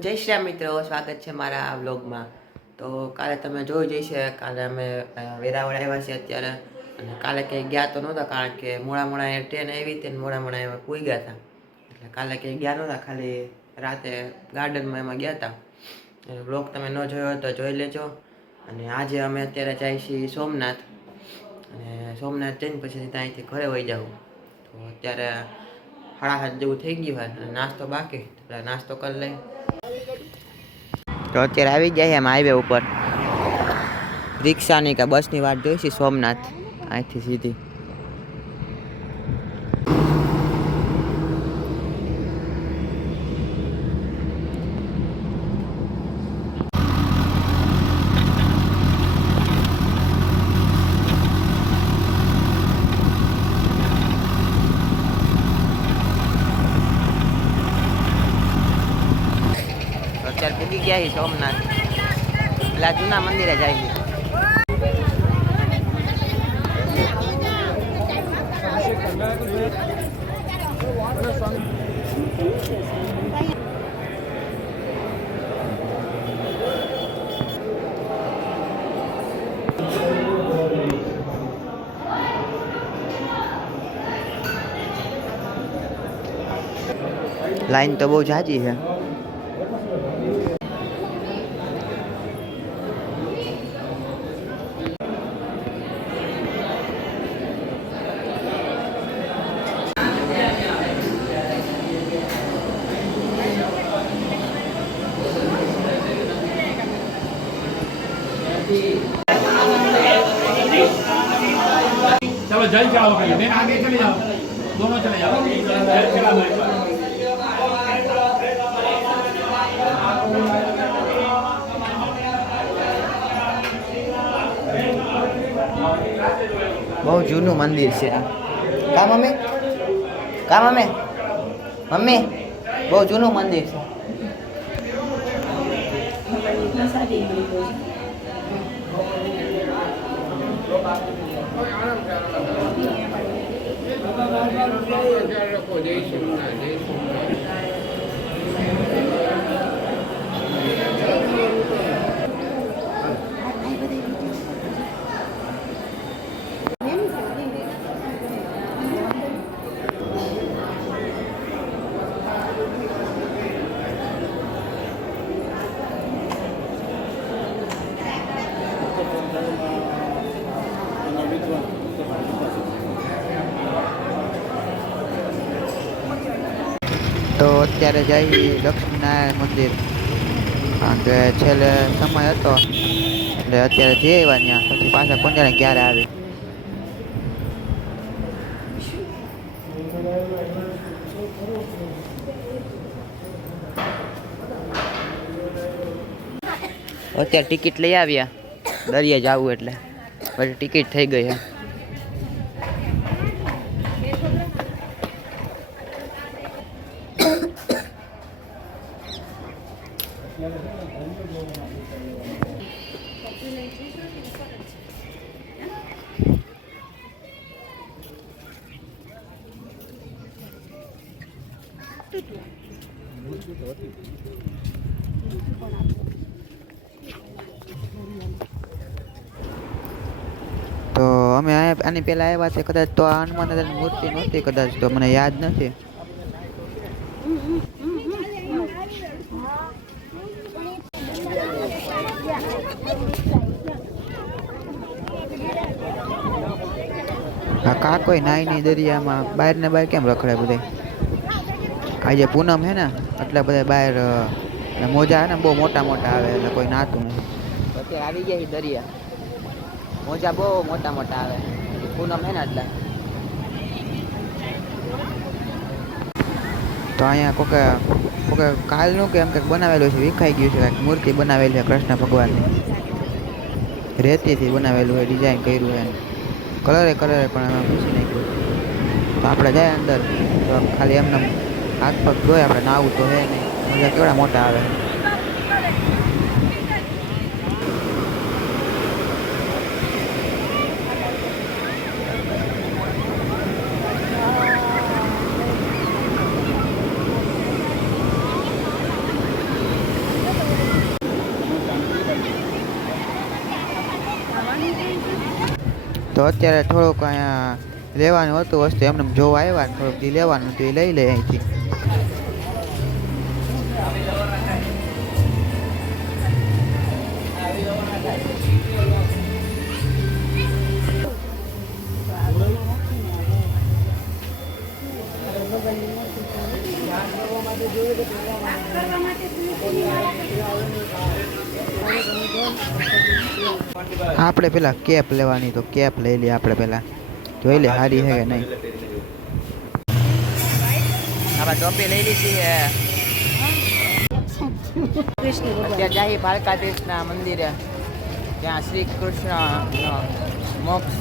જય શ્રી રામ મિત્રો, સ્વાગત છે મારા આ વ્લોગમાં. તો કાલે તમે જોઈ જઈશે, કાલે અમે વેરાવળ આવ્યા છીએ અત્યારે. અને કાલે કંઈ ગયા તો નહોતા, કારણ કે મોડા એ ટ્રેન આવી હતી ને મોડા એમાં પૂઈ ગયા હતા. એટલે કાલે કંઈ ગયા નહોતા, ખાલી રાતે ગાર્ડનમાં એમાં ગયા હતા. વ્લોગ તમે ન જોયો હોય તો જોઈ લેજો. અને આજે અમે અત્યારે જઈએ છીએ સોમનાથ. અને સોમનાથ જઈને પછી ત્યાંથી ઘરે વહી જાઉં. તો અત્યારે 7:30 જેવું થઈ ગયું હોય અને નાસ્તો બાકી, નાસ્તો કરી લઈ. તો અત્યારે આવી ગયા એમ હાઈવે ઉપર. રિક્ષાની કે બસની વાટ જોઈશી સોમનાથ અહીંથી સીધી. અત્યારે પૂગી ગયા સોમનાથ, પેલા જૂના મંદિરે જાય છે. લાઈન તો બહુ જાજી છે. चलो जल्द जाओ, नहीं आगे चले जाओ, दोनों चले जाओ। બહુ જૂનું મંદિર છે. કા મમ્મી, કા મમ્મી, મમ્મી બહુ જૂનું મંદિર છે. તો અત્યારે જઈ લક્ષ્મીનારાયણ મંદિર, કારણ કે છેલ્લે સમય હતો એટલે અત્યારે જઈ આવ્યા ત્યાં, પછી પાછા કોણ જાણે ક્યારે આવી. અત્યારે ટિકિટ લઈ આવ્યા દરિયા જવું એટલે, પછી ટિકિટ થઈ ગઈ છે. તો અમે આની પહેલા આવ્યા છે કદાચ, તો આ હનુમાન દાદાની મૂર્તિ નહોતી કદાચ, તો મને યાદ નથી. હા, કા કોઈ નાઈ નહીં દરિયામાં, બહાર ને બહાર કેમ રખડે બધા. આજે પૂનમ હે ને એટલે બધા બહાર મોજા હે ને બહુ મોટા મોટા આવે એટલે કોઈ નાતું નહીં. અત્યારે આવી ગયા દરિયા, મોજા બહુ મોટા મોટા આવે, પૂનમ હે ને એટલે. તો અહીંયા કોકે કાલનું કે એમ કંઈક બનાવેલું છે, વિખાઈ ગયું છે, કંઈક મૂર્તિ બનાવેલી છે કૃષ્ણ ભગવાનની, રેતીથી બનાવેલું હોય, ડિઝાઇન કર્યું હોય, કલરે પણ એમાં પૂછી નાખ્યું. તો આપણે જાય અંદર તો ખાલી એમને હાથ પગ ધોય, આપણે નાવું તો હે નહીં, મોજા કેવડા મોટા આવે. તો અત્યારે થોડુંક અહીંયા લેવાનું હતું વસ્તુ એમને જોવા આવ્યા ને થોડુંક ઈ લેવાનું હતું એ લઈ લે અહીંથી. આપણે પેલા કેપ લેવાની તો કેપ લઈ લઈએ આપણે પેલા જોઈ લે સારી છે કે નહીં. આપણે ટોપી લઈ લીધી છે. અત્યારે જાહી દ્વારકાધીશના મંદિરે, ત્યાં શ્રી કૃષ્ણ મોક્ષ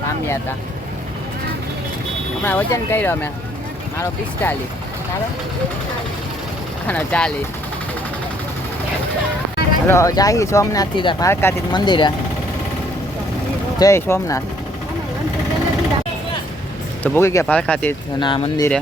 પામ્યા હતા. હમણાં વજન કર્યો મેં, મારો 45 અને 40. હલો, જાહી સોમનાથથી દ્વારકાધીશ મંદિરે. જય સોમનાથ. તો ભૂગી ગયા દ્વારકાધીશના મંદિરે.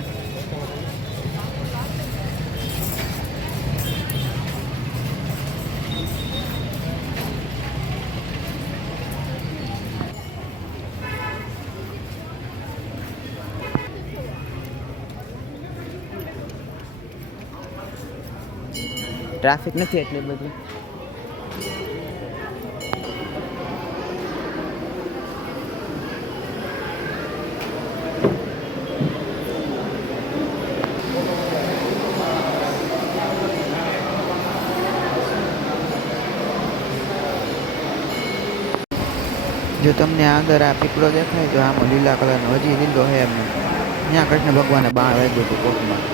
ટ્રાફિક નથી એટલે બધું. જો તમને અંદર આ પીપળો દેખાય તો આમાં લીલા કલરનો હજી લીલો છે એમને. ત્યાં કૃષ્ણ ભગવાને બાણ વાગ્યું હતું કોકમાં.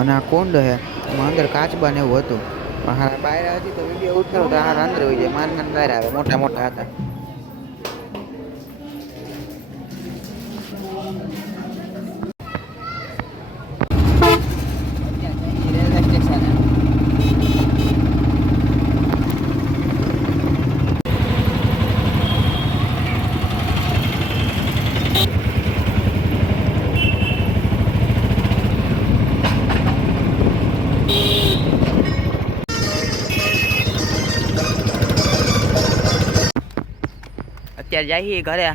અને આ કુંડ છે એમાં અંદર કાચબા ને એવું હતું પણ હારા બહાર હતી તો વિડીયો ઉતારો તો હારા અંદર હોય જાય. માન બહાર આવે, મોટા મોટા હતા. Railway station. અત્યારે જઈએ ઘરે,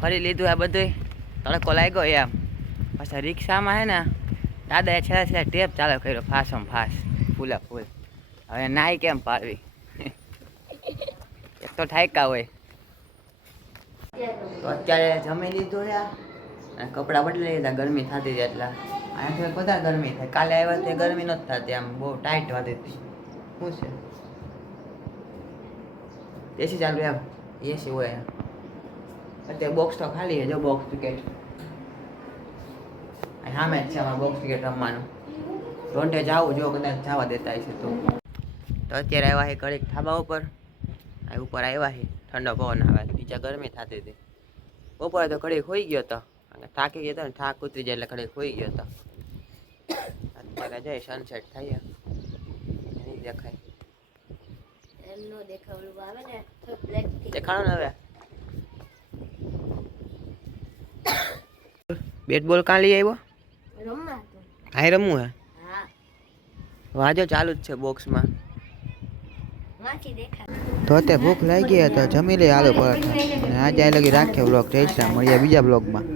ફરી લીધું આ બધું, તડકો લાગ્યો એમ. પાછા રિક્ષામાં હે ને દાદાએ છેલ્લા છેલ્લા ટેપ ચાલુ કર્યો ફાસમ ફાસ, ફૂલા ફૂલ. હવે નાઈ કેમ પાડવી, એક તો ઠાયકા હોય. તો અત્યારે જમી લીધું છે અને કપડાં બદલી લીધા, ગરમી થતી હતી એટલે. અહીંયા થોડીક વધારે ગરમી થાય. કાલે આવ્યા તે ગરમી નથી થતી, આમ બહુ ટાઈટ વાતી હતી. શું છે એસી ચાલુ એમ? એસી હોય અત્યારે. બોક્સ તો ખાલી છે, જો બોક્સ ક્રિકેટ સામે જ છે અમારે બોક્સ ક્રિકેટ રમવાનું. રોંઢે જાવું જો કદાચ જવા દેતા હશે તો. અત્યારે આવ્યા છે ઘડીક ધાબા ઉપર. આ ઉપર આવ્યા છે, ઠંડો પવન આવે, નીચે ગરમી થતી હતી. બપોરે તો ઘડીક હોઈ ગયો હતો, થાકી ગયો હતો ને, થાક ઉતરી જાય એટલે ઘડીક હોઈ ગયો હતો. અત્યારે જઈ સનસેટ થાય નહીં દેખાય. દેખાડો ને હવે. બેટ બોલ કાં લઈ આવ્યો? હાય રમવું હે? વાજો ચાલુ જ છે બોક્સમાં. તો અત્યારે ભૂખ લાગી તો જમી લઈ આલુ પરાઠા. અને આજે આ લગી રાખ્યો બ્લોગ. જય શ્રી રામ. મળીએ બીજા બ્લોગમાં.